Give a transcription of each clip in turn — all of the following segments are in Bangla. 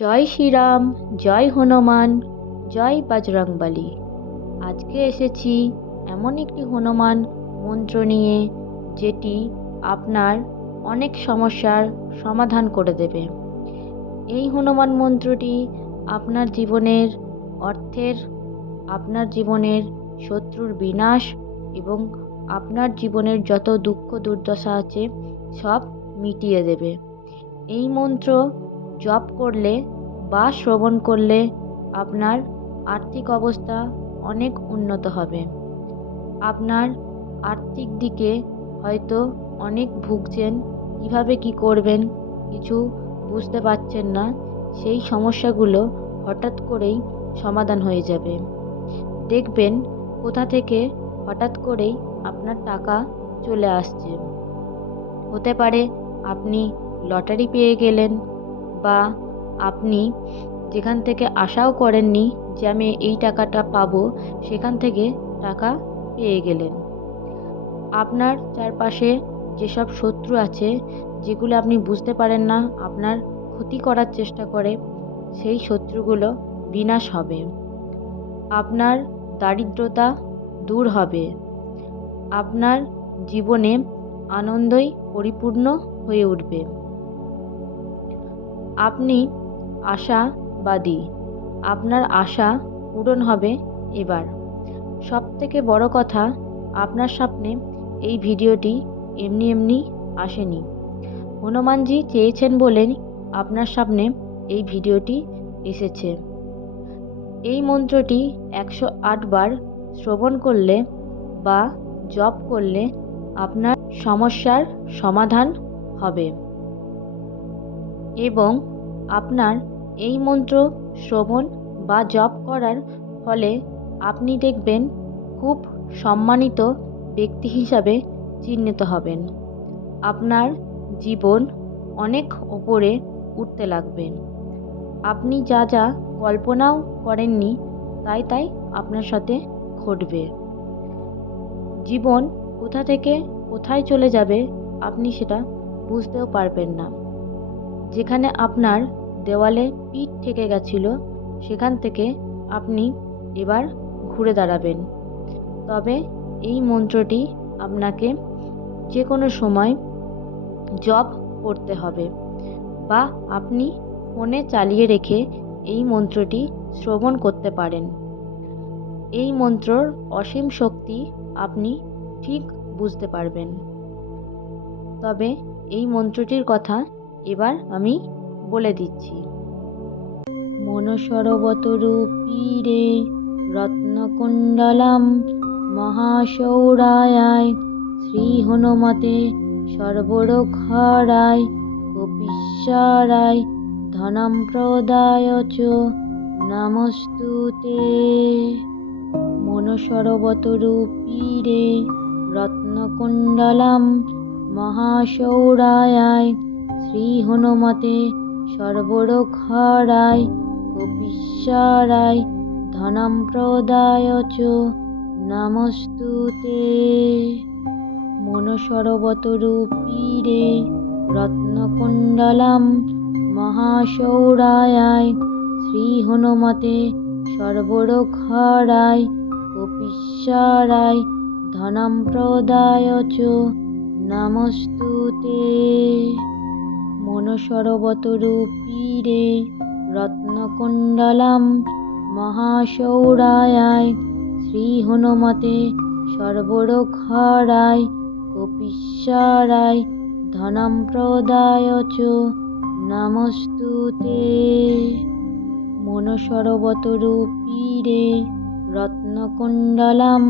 জয় শ্রীরাম, জয় হনুমান, জয় বজরংবলী। আজকে এসেছি এমন একটি হনুমান মন্ত্র নিয়ে, যেটি আপনার অনেক সমস্যার সমাধান করে দেবে। এই হনুমান মন্ত্রটি আপনার জীবনের অর্থের, আপনার জীবনের শত্রুর বিনাশ এবং আপনার জীবনের যত দুঃখ দুর্দশা আছে সব মিটিয়ে দেবে। এই মন্ত্র জপ করলে বা শ্রবণ করলে আপনার আর্থিক অবস্থা অনেক উন্নত হবে। আপনার আর্থিক দিকে হয়তো অনেক ভুগছেন, কীভাবে কী করবেন কিছু বুঝতে পারছেন না, সেই সমস্যাগুলো হঠাৎ করেই সমাধান হয়ে যাবে। দেখবেন কোথা থেকে হঠাৎ করেই আপনার টাকা চলে আসছে। হতে পারে আপনি লটারি পেয়ে গেলেন বা আপনি যেখান থেকে আশাও করেননি যে আমি এই টাকাটা পাবো, সেখান থেকে টাকা পেয়ে গেলেন। আপনার চারপাশে যেসব শত্রু আছে, যেগুলো আপনি বুঝতে পারেন না, আপনার ক্ষতি করার চেষ্টা করে, সেই শত্রুগুলো বিনাশ হবে। আপনার দারিদ্রতা দূর হবে। আপনার জীবনে আনন্দই পরিপূর্ণ হয়ে উঠবে। আপনি আশাবাদী। আপনার আশা পূরণ হবে এবার। সবথেকে বড় কথা, আপনার সামনে এই ভিডিওটি এমনি এমনি আসেনি। হনুমানজি চেয়েছেন বলেই আপনার সামনে এই ভিডিওটি এসেছে। এই মন্ত্রটি একশো আটবার শ্রবণ করলে বা জপ করলে আপনার সমস্যার সমাধান হবে। এবং আপনার এই মন্ত্র শ্রবণ বা জপ করার ফলে আপনি দেখবেন খুব সম্মানিত ব্যক্তি হিসাবে চিহ্নিত হবেন। আপনার জীবন অনেক ওপরে উঠতে লাগবে। আপনি যা যা কল্পনাও করেননি, তাই তাই আপনার সাথে ঘটবে। জীবন কোথা থেকে কোথায় চলে যাবে আপনি সেটা বুঝতেও পারবেন না। যেখানে আপনার দেওয়ালে পিঠ ঠেকে গেছিল, সেখান থেকে আপনি এবার ঘুরে দাঁড়াবেন। তবে এই মন্ত্রটি আপনাকে যে কোনো সময় জপ করতে হবে বা আপনি ফোনে চালিয়ে রেখে এই মন্ত্রটি শ্রবণ করতে পারেন। এই মন্ত্রর অসীম শক্তি আপনি ঠিক বুঝতে পারবেন। তবে এই মন্ত্রটির কথা এবার আমি বলে দিচ্ছি। রত্নকুণ্ডলাম মহাশৌরায় শ্রী হনুমতে সর্বরক্ষারায় গোপীশ্বরায় ধনম প্রদায় চ নমস্তুতে রত্নকুণ্ডলাম মহাশৌরায় শ্রী হনুমতে সর্বরক্ষারায় গোপীশ্বরায়, ধনম প্রদায় চ নমস্তুতে মনসরবতরূপীরে রত্নকুণ্ডলাম মহাশৌরায় শ্রী হনুমতে সর্বরক্ষারায় গোপীশ্বরায়, ধনম প্রদায় চ নমস্তুতে মনসরবতরূপীরে রত্নকুণ্ডলাম শ্রী হনুমতে সর্বরক্ষারায় গোপীশ্বরায় ধনম প্রদায় চ নমস্তুতে মনসরবতরূপীরে রত্নকুণ্ডলাম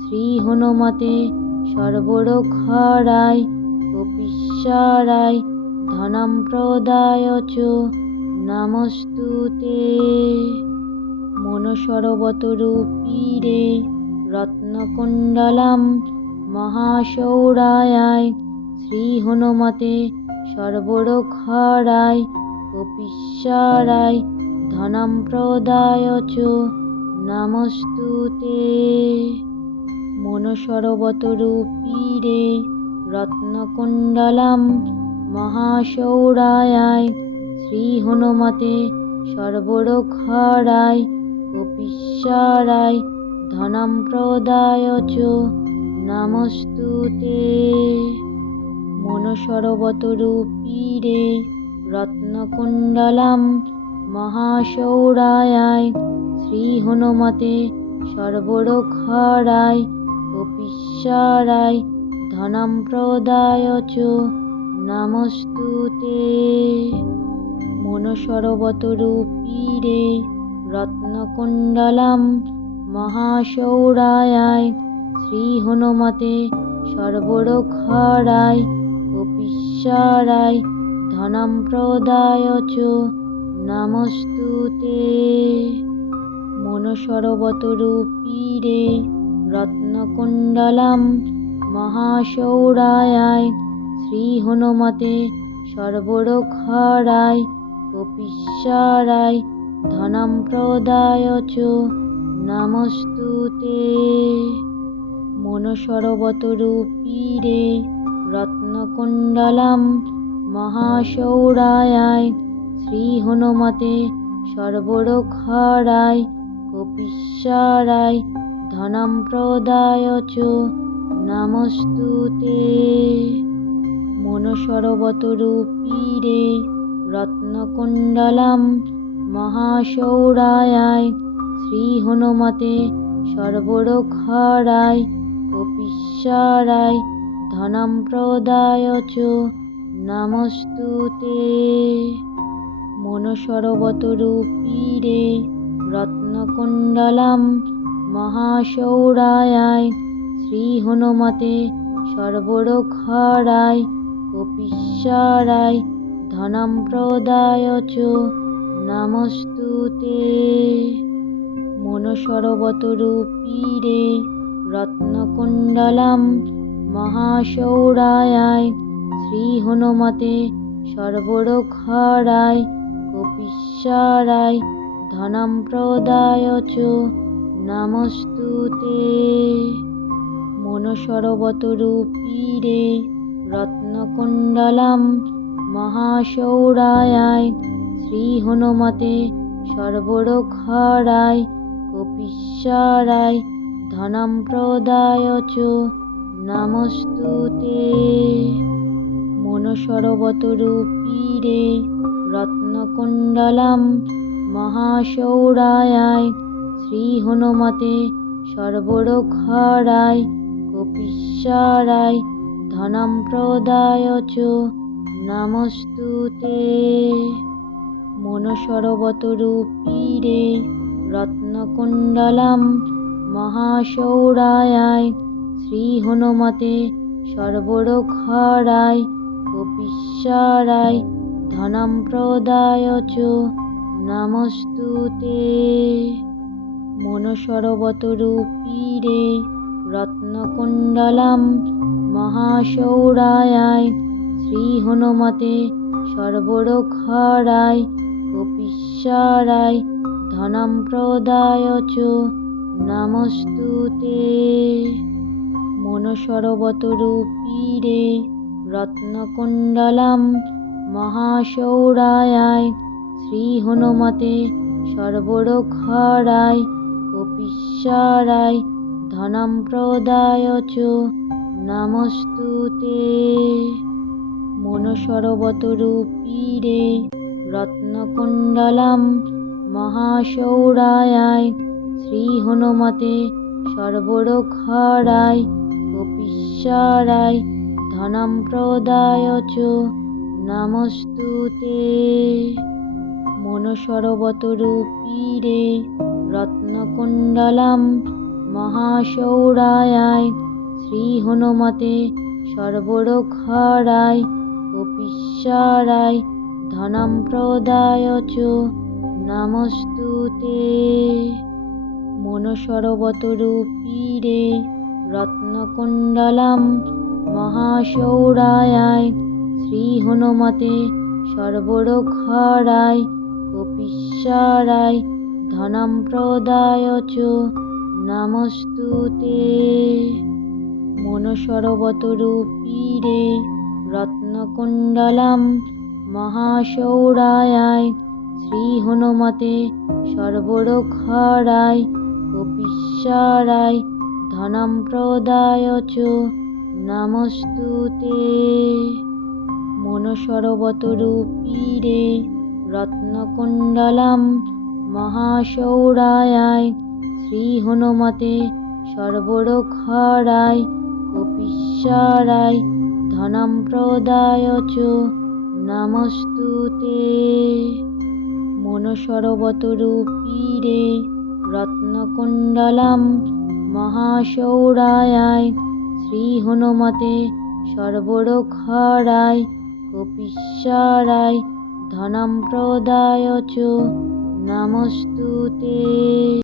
শ্রী হনুমতে সর্বরক্ষারায় গোপীশ্বরায় ধনম প্রদায় চ। নমস্তুতে মনসরবতরূপীরে রত্নকুণ্ডলাম মহাশৌরায় শ্রী হনুমতে সর্বরক্ষারায় গোপীশ্বরায় ধনম প্রদায় চ। নমস্তুতে মনসরবতরূপীরে রত্নকুণ্ডলাম মহাশৌরায় শ্রী হনুমতে সর্বরক্ষারায় কপিশ্বরায় ধনম প্রদায় চ। নমস্তুতে মনসরবতরূপীরে রত্নকুণ্ডলম মহাশৌরায় শ্রী হনুমতে সর্বরক্ষারায় কপিশ্বরায় ধনম প্রদায় চ নমস্তুতে মনসরবতরূপীরে রত্নকুণ্ডলম মহাশৌরায় শ্রী হনুমতে সর্বরক্ষারায় কপিশ্বরায় ধনম প্রদায় চ নমস্তুতে মনসরবতরূপীরে রত্নকুণ্ডলম মহাশৌরায় শ্রী হনুমতে সর্বরক্ষারায় কপিশ্বরায় ধনম প্রদায় চ নমস্তুতে মনসরবতরূপীরে রত্নকুণ্ডলম মহাশৌরায় শ্রী হনুমতে সর্বরক্ষারায় কপিশ্বরায় ধনম প্রদায় চ নমস্তুতে মনসরবতরূপীরে রত্নকুণ্ডলম মহাশৌরায় শ্রী হনুমতে সর্বরক্ষারায় কপিশ্বরায় ধনম প্রদায় চ নমস্তুতে মনসরবতরূপীরে রত্নকুণ্ডলম মহাশৌরায় শ্রী হনুমতে সর্বরক্ষারায় কপিশ্বরায় ধনম প্রদায় চ নমস্তুতে মনসরবতরূপীরে রত্নকুণ্ডলম মহাশৌরায় শ্রী হনুমতে সর্বরক্ষারায় কপিশ্বরায় ধনম প্রদায় চ নমস্তুতে মনসরবতরূপীরে রত্নকুণ্ডলম মহাশৌরায় শ্রী হনুমতে সর্বরক্ষারায় কপিশ্বরায় ধনম প্রদায় চ নমস্তুতে মনসরবতরূপীরে রত্নকুণ্ডলম শ্রী হনুমতে কপিশ্বরায় ধনম প্রদায় চ নমস্তুতে মনসরবতরূপীরে রত্নকুণ্ডলম মহাশৌরায় শ্রী হনুমতে সর্বরক্ষারায় কপিশ্বরায় ধনম প্রদায় চ নমস্তুতে মনসরবতরূপীরে রত্নকুণ্ডলম মহাশৌরায় শ্রী হনুমতে সর্বরক্ষারায় কপিশ্বরায় ধনম প্রদায় চ নমস্তুতে মনসরবতরূপীরে রত্নকুণ্ডলম মহাশৌরায় শ্রী হনুমতে সর্বরক্ষারায় কপিশ্বরায় ধনম প্রদায় চ নমস্তুতে মনসরবতরূপীরে রত্নকুণ্ডলম মহাশৌরায় শ্রী হনুমতে সর্বরক্ষারায় কপিশ্বরায় ধনম প্রদায় চ নমস্তুতে মনসরবতরূপীরে রত্নকুণ্ডলম মহাশৌরায় শ্রী হনুমতে সর্বরক্ষারায় কপিশ্বরায় ধনম প্রদায় চ নমস্তুতে মনসরবতরূপীরে রত্নকুণ্ডলম মহাশৌরায় শ্রী হনুমতে সর্বরক্ষারায় কপিশ্বরায় ধনম প্রদায় চ নমস্তুতে মনসরবতরূপীরে রত্নকুণ্ডলম মহাশৌরায় শ্রীহনুমতে সর্বরোগহরায় গোপীশ্বরায় ধনম প্রদায় চ নমস্তুতে মনসরবতরূপীরে রত্নকুণ্ডলম মহাশৌরায় শ্রীহনুমতে সর্বরোগহরায় গোপীশ্বরায় ধনম প্রদায় চ নমস্তুতে মনসরবতরূপীরে রত্নকুণ্ডলম মহাশৌরায় শ্রীহনুমতে সর্বরোগহরায় গোপীশ্বরায় ধনম প্রদায় চ নমস্তুতে